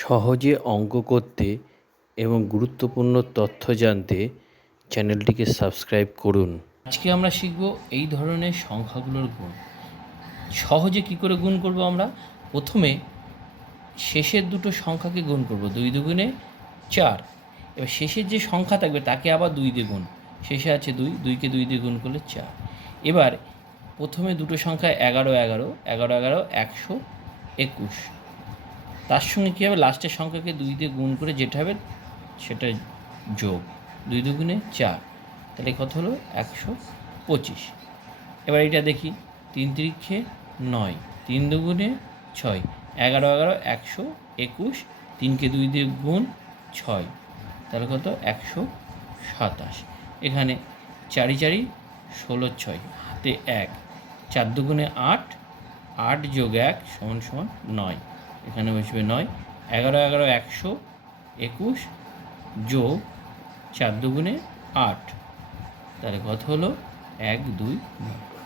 সহজে অঙ্ক করতে এবং গুরুত্বপূর্ণ তথ্য জানতে চ্যানেলটিকে সাবস্ক্রাইব করুন। আজকে আমরা শিখব এই ধরনের সংখ্যাগুলোর গুণ। সহজে কি করে গুণ করব আমরা? প্রথমে শেষের দুটো সংখ্যাকে গুণ করব। 2 দুগুণে 4। এবার শেষের যে সংখ্যা থাকবে তাকে আবার 2 দিয়ে গুণ। শেষে আছে 2, 2কে 2 দিয়ে গুণ করলে 4। এবার প্রথমে দুটো সংখ্যা 11, 11, 11, 11, 121। তার সঙ্গে কী হবে, লাস্টের সংখ্যাকে 2 দিয়ে গুণ করে যেটা হবে সেটা যোগ। 2 দুগুণে 4, তাহলে কত হলো? 125। এবার এটা দেখি, 3 তিরিক্ষে 9, 3 দুগুণে 6, 11, 11, 121, 3কে 2 দিয়ে গুণ 6, তাহলে কত? 127। এখানে 4 4 16, 6 হাতে 1, 4 দুগুণে 8, 8 যোগ 1 সমান সমান 9। এখানে বসবে 9। 11, 11, 121 যোগ 4 দুগুণে 8, তাহলে কত হলো? 1, 2, 9।